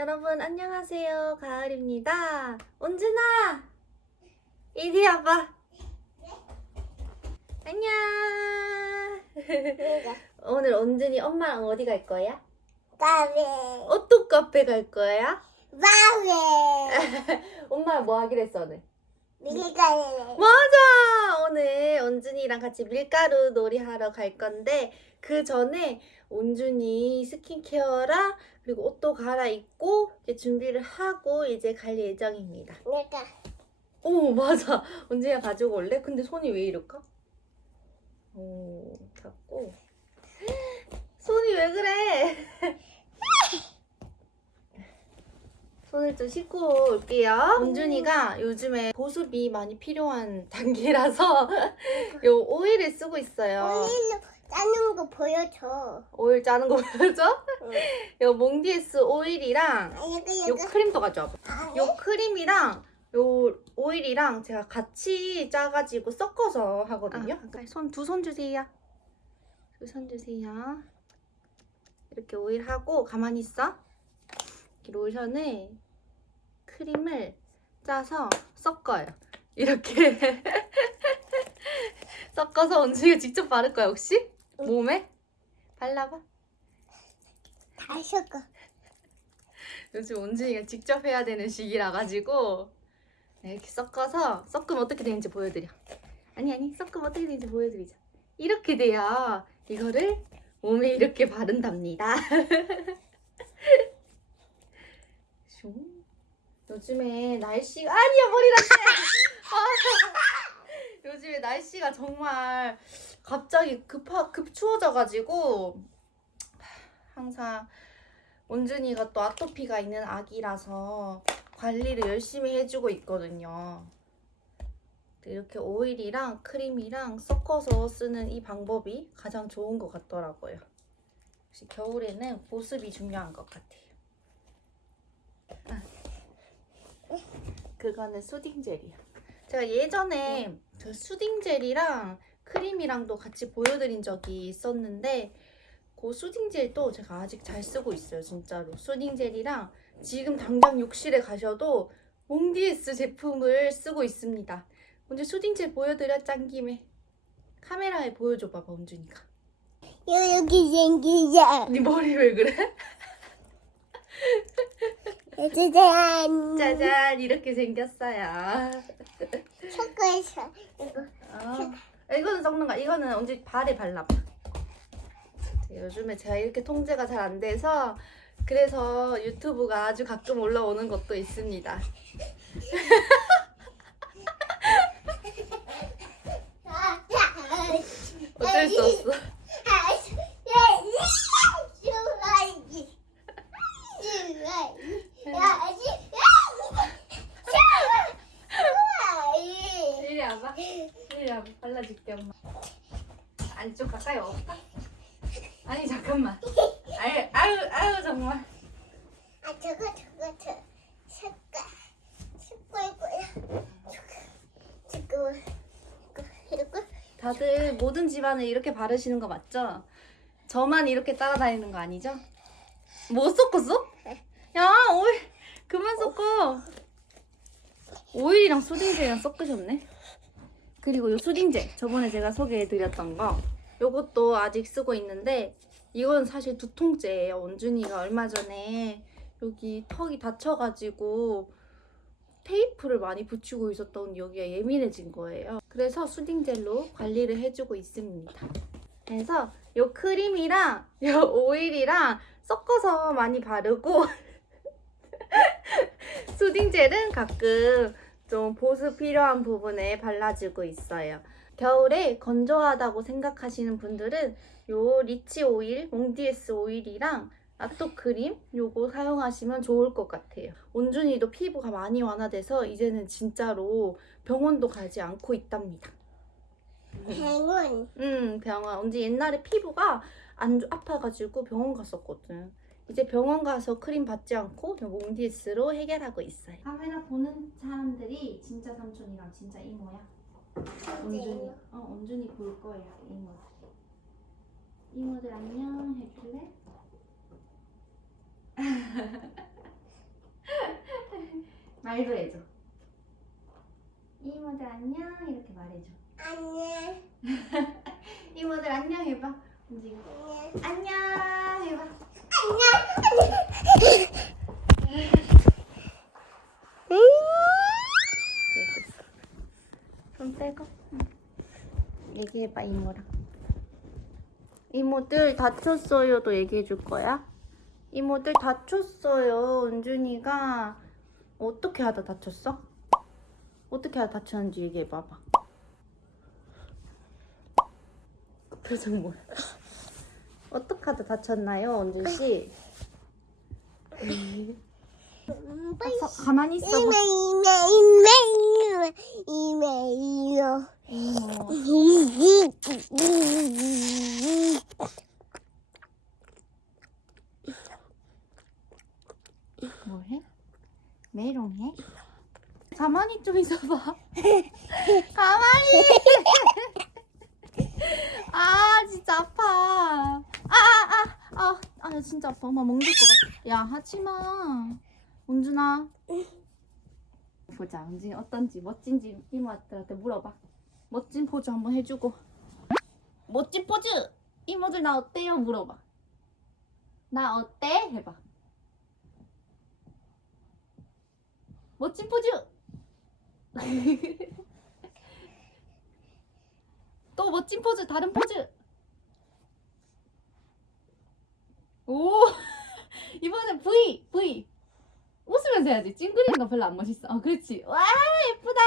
여러분 안녕하세요. 가을입니다. 온준아, 이리 와봐. 안녕. 오늘 온준이 엄마랑 어디 갈 거야? 까베 어떤 카페 갈 거야? 바베 엄마 뭐 하기로 했어 오늘? 미가레 맞아! 오늘 온준이랑 같이 밀가루 놀이 하러 갈 건데 그 전에 온준이 스킨케어랑 그리고 옷도 갈아입고 이제 준비를 하고 이제 갈 예정입니다. 내가 오 맞아 언제야 가지고 올래? 근데 손이 왜 이럴까? 오 잡고 손이 왜 그래? 손을 좀 씻고 올게요. 은준이가 요즘에 보습이 많이 필요한 단계라서 요 오일을 쓰고 있어요. 오일로 짜는 거 보여줘 오일 짜는 거 보여줘? 응. 요 몽디에스 오일이랑 아 이거 요 이거 크림도 가져와봐. 아, 요 크림이랑 요 오일이랑 제가 같이 짜가지고 섞어서 하거든요. 손두 손 주세요. 두 손 주세요. 이렇게 오일하고 가만히 있어. 이렇게 로션에 크림을 짜서 섞어요. 이렇게 섞어서 언지가 직접 바를 거야 혹시? 응. 몸에? 발라봐. 다 섞어 요즘 온준이가 직접 해야 되는 시기라 가지고 네, 이렇게 섞어서 섞으면 어떻게 되는지 보여드려. 아니 아니 섞으면 어떻게 되는지 보여드리자. 이렇게 돼야 이거를 몸에 이렇게 바른답니다. 슝. 요즘에 날씨가 아니야 머리 났어. 아, 요즘에 날씨가 정말 갑자기 급하 급 추워져가지고 항상 온준이가 또 아토피가 있는 아기라서 관리를 열심히 해주고 있거든요. 이렇게 오일이랑 크림이랑 섞어서 쓰는 이 방법이 가장 좋은 것 같더라고요. 역시 겨울에는 보습이 중요한 것 같아요. 아. 그거는 수딩 젤이요. 제가 예전에 그 수딩 젤이랑 크림이랑도 같이 보여드린 적이 있었는데 그 수딩 젤도 제가 아직 잘 쓰고 있어요, 진짜로. 수딩 젤이랑 지금 당장 욕실에 가셔도 몽디에스 제품을 쓰고 있습니다. 먼저 수딩 젤 보여드려 짠 김에 카메라에 보여줘 봐봐, 은준이가. 여- 여기 생기자 네 머리 왜 그래? 짜잔 짜잔 이렇게 생겼어요. 초코에서 이거 아, 이거는 섞는 거, 이거는 언제 발에 발라봐. 요즘에 제가 이렇게 통제가 잘 안 돼서 그래서 유튜브가 아주 가끔 올라오는 것도 있습니다. 어쩔 수 없어. 이리 와봐. 이리 와봐. 발라줄게 엄마. 아니 좀 가까이 와볼까? 아니 잠깐만. 아유 아유 아유 정말. 아 저거 저거 저 색깔 색깔 거야 저거 저거 이거 다들 모든 집안에 이렇게 바르시는 거 맞죠? 저만 이렇게 따라다니는 거 아니죠? 뭐 섞었어? 야 오일 그만 섞어. 오일이랑 수딩젤이랑 섞으셨네. 그리고 요 수딩젤 저번에 제가 소개해드렸던 거 요것도 아직 쓰고 있는데 이건 사실 두통째예요. 원준이가 얼마 전에 여기 턱이 다쳐가지고 테이프를 많이 붙이고 있었던 여기가 예민해진 거예요. 그래서 수딩젤로 관리를 해주고 있습니다. 그래서 요 크림이랑 요 오일이랑 섞어서 많이 바르고 수딩젤은 가끔 좀 보습 필요한 부분에 발라주고 있어요. 겨울에 건조하다고 생각하시는 분들은 요 리치 오일, 몽디에스 오일이랑 아토 크림 요거 사용하시면 좋을 것 같아요. 온준이도 피부가 많이 완화돼서 이제는 진짜로 병원도 가지 않고 있답니다. 행운 음, 병원. 언제 옛날에 피부가 안 좋- 아파가지고 병원 갔었거든. 이제 병원 가서 크림 받지 않고 요 몽디에스로 해결하고 있어요. 카메라 보는 사람들이 진짜 삼촌이랑 진짜 이모야. 온준이, 어, 온준이 볼 거야, 이모들. 이모들 안녕 해줄래? 말도 해줘. 이모들 안녕 이렇게 말해줘. 안녕. 이모들 안녕 해봐. 움직여. 안녕. 안녕 해봐. 됐어. 손. 응. 얘기해봐 이모랑. 이모들 다쳤어요도 얘기해 줄 거야? 이모들 다쳤어요. 은준이가 어떻게 하다 다쳤어? 어떻게 하다 다쳤는지 얘기해 봐봐. 그 표정 뭐야? 어떻게 하다 다쳤나요, 은준 씨? 서- 가만히 있어. 이메 이메 이메 이메 이메. 이메. 뭐 해? 메롱 해? 가만히 좀 있어봐. 가만히. 아 진짜 아파. 아아아 아, 아, 나 진짜 아파. 엄마 멍들 것 같아. 야 하지 마. 은준아. 보자. 은준이 어떤지 멋진지 이모들한테 물어봐. 멋진 포즈 한번 해주고. 멋진 포즈. 이모들 나 어때요? 물어봐. 나 어때? 해봐. 멋진 포즈. 또 멋진 포즈, 다른 포즈. 오, 이번엔 V, V. 웃으면서 해야지. 찡그리는 거 별로 안 멋있어. 어, 그렇지. 와, 예쁘다.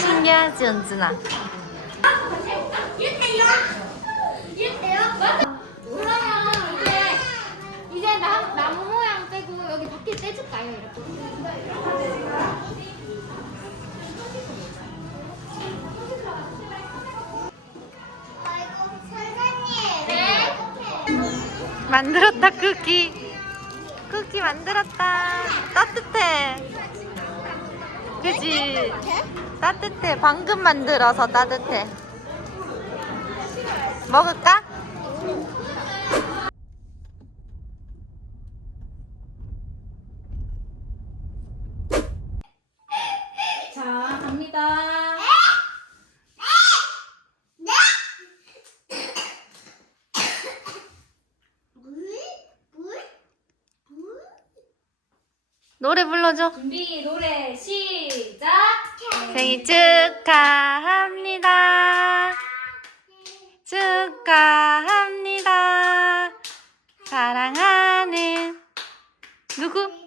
신기하지, 은준아? 그러면 이제 이제 나, 나무 모양 떼고 여기 밖에 떼줄까요? 이렇게. 만들었다, 쿠키. 쿠키 만들었다. 따뜻해. 그지? 따뜻해. 방금 만들어서 따뜻해. 먹을까? 자, 갑니다. 노래 불러줘. 준비 노래 시작. 생일 축하합니다. 축하합니다. 사랑하는 누구?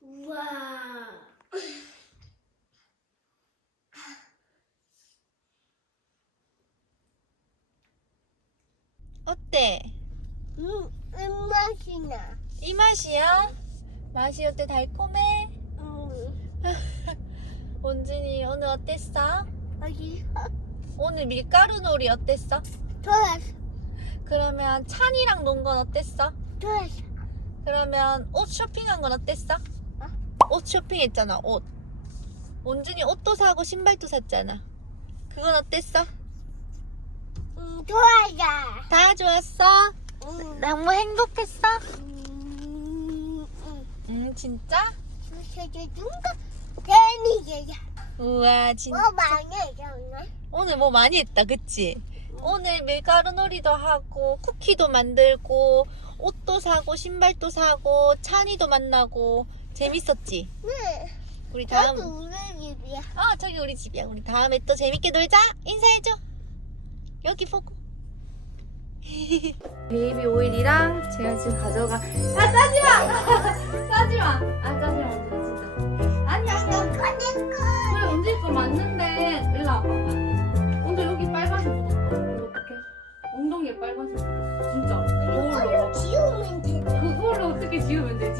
우와. 어때? 음, 음맛이 나. 이 맛이야? 맛이 어때? 달콤해? 음, 원진이 오늘 어땠어? 어디? 오늘 밀가루 놀이 어땠어? 좋았어. 그러면 찬이랑 논 건 어땠어? 좋았어. 그러면 옷 쇼핑한 건 어땠어? 옷 쇼핑했잖아 옷 원준이 옷도 사고 신발도 샀잖아 그건 어땠어? 음, 좋았어. 다 좋았어? 음, 너무 행복했어? 응 진짜? 우와 진짜 뭐 많이? 오늘 뭐 많이 했다 그치? 오늘 밀가루 놀이도 하고 쿠키도 만들고 옷도 사고 신발도 사고 찬이도 만나고 재밌었지? 네. 우리 저기 다음 우리 집이야. 아 저기 우리 집이야 우리 다음에 또 재밌게 놀자 인사해줘 여기 보고 베이비 오일이랑 제가 지금 가져가. 아 짜지 마! 짜지 마! 아 짜지마 언니 진짜. 아니 아니 그래 언제 거 맞는데. 일로 와봐. 언제 여기 빨간색 묻었다 이거 어떡해 엉덩이에 빨간색 묻었어. 진짜. 지우면 돼. 그걸로 어떻게 지우면 돼